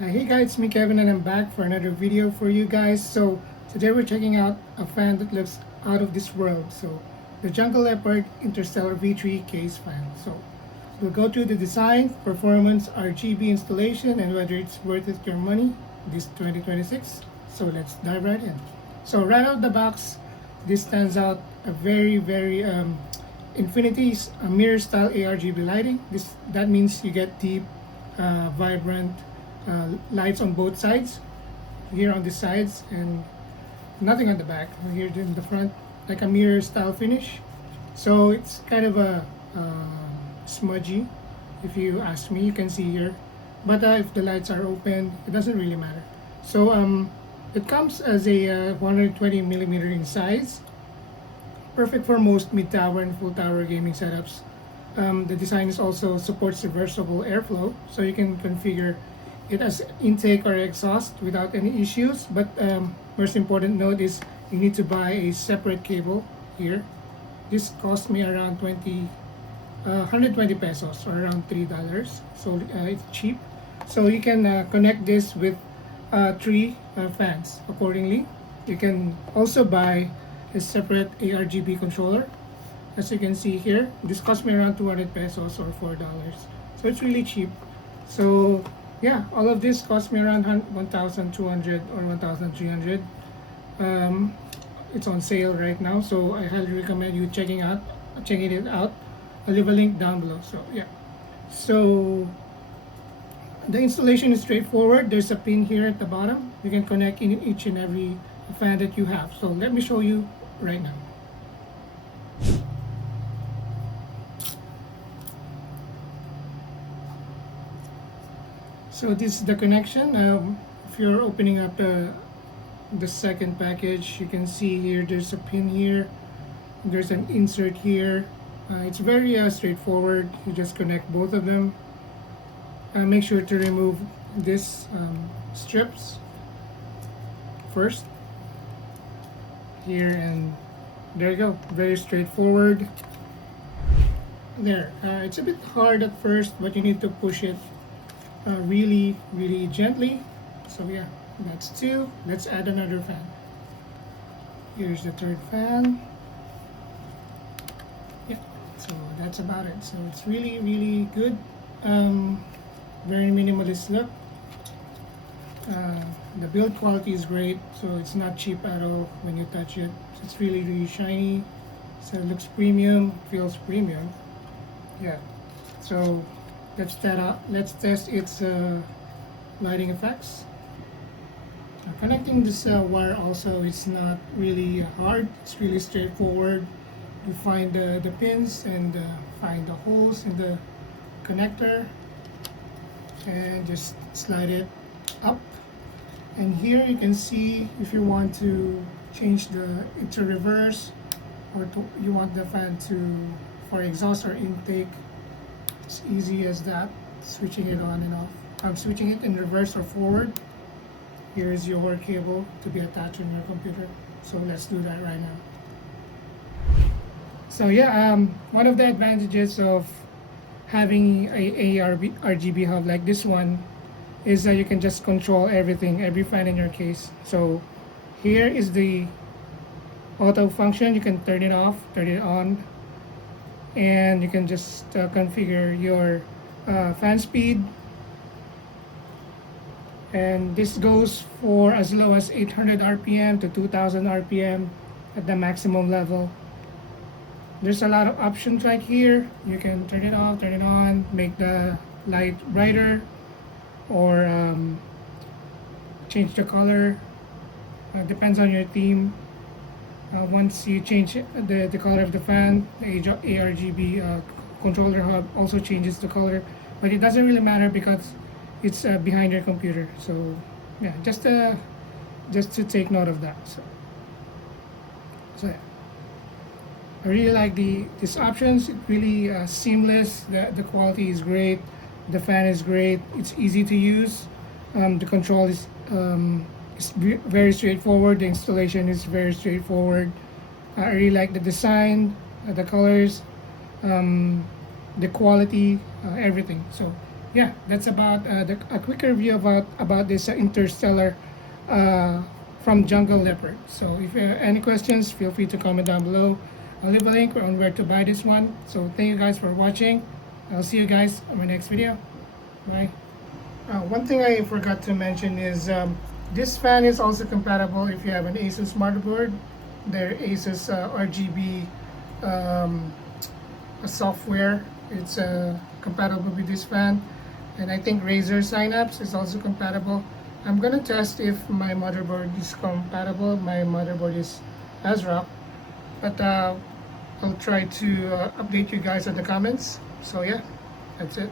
Hey guys, it's me Kevin and I'm back for another video for you guys. So today we're checking out a fan that looks out of this world. So the Jungle Leopard Interstellar V3 case fan. So we'll go through the design, performance, RGB installation, and whether it's worth it your money this 2026. So let's dive right in. So right out of the box, this stands out a very Infinity's mirror style ARGB lighting. That means you get deep, vibrant lights on both sides. Here on the sides and nothing on the back. Here in the front, like a mirror style finish. So it's kind of a smudgy, if you ask me. You can see here, but if the lights are open, it doesn't really matter. So it comes as a 120 millimeter in size, perfect for most mid-tower and full-tower gaming setups. The design is also supports reversible airflow, so you can configure it as intake or exhaust without any issues. But most important note is you need to buy a separate cable here. This cost me around 120 pesos, or around $3. So it's cheap. So you can connect this with three fans accordingly. You can also buy a separate ARGB controller. As you can see here, this cost me around 200 pesos or $4. So it's really cheap. So yeah, all of this cost me around 1,200 or 1,300. It's on sale right now, so I highly recommend you checking it out. I'll leave a link down below. So yeah, so the installation is straightforward. There's a pin here at the bottom. You can connect in each and every fan that you have. So let me show you right now. So this is the connection. If you're opening up the second package, you can see here there's a pin here. There's an insert here. It's very straightforward. You just connect both of them. Make sure to remove this strips first. Here, and there you go. Very straightforward. There. It's a bit hard at first, but you need to push it really gently. So yeah, that's two. Let's add another fan. Here's the third fan. Yeah, so that's about it. So it's really good. Very minimalist look. The build quality is great, so it's not cheap at all when you touch it. It's really shiny, so it looks premium, feels premium. Yeah, so let's test its lighting effects. Connecting this wire also is not really hard. It's really straightforward. You find the pins and find the holes in the connector and just slide it up. And here you can see if you want to change it to reverse, or you want the fan for exhaust or intake. It's easy as that, switching it on and off. I'm switching it in reverse or forward. Here is your cable to be attached on your computer. So let's do that right now. So yeah, one of the advantages of having a RGB hub like this one is that you can just control everything, every fan in your case. So here is the auto function. You can turn it off, turn it on, and you can just configure your fan speed. And this goes for as low as 800 RPM to 2000 RPM at the maximum level. There's a lot of options right here. You can turn it off, turn it on, make the light brighter, or change the color. Depends on your theme. Once you change the color of the fan, the ARGB controller hub also changes the color, but it doesn't really matter because it's behind your computer. So yeah, just to take note of that. So yeah, I really like these options. It's really seamless. The quality is great. The fan is great. It's easy to use. The control is very straightforward. The installation is very straightforward. I really like the design, the colors, the quality, everything. So yeah, that's about a quick review about this Interstellar uh, from Jungle Leopard. So if you have any questions, feel free to comment down below. I'll leave a link on where to buy this one. So thank you guys for watching. I'll see you guys on my next video. Bye. One thing I forgot to mention is this fan is also compatible if you have an Asus motherboard. Their Asus RGB um, software. It's compatible with this fan, and I think Razer Synapse is also compatible. I'm gonna test if my motherboard is compatible. My motherboard is ASRock, but I'll try to update you guys in the comments. So yeah, that's it.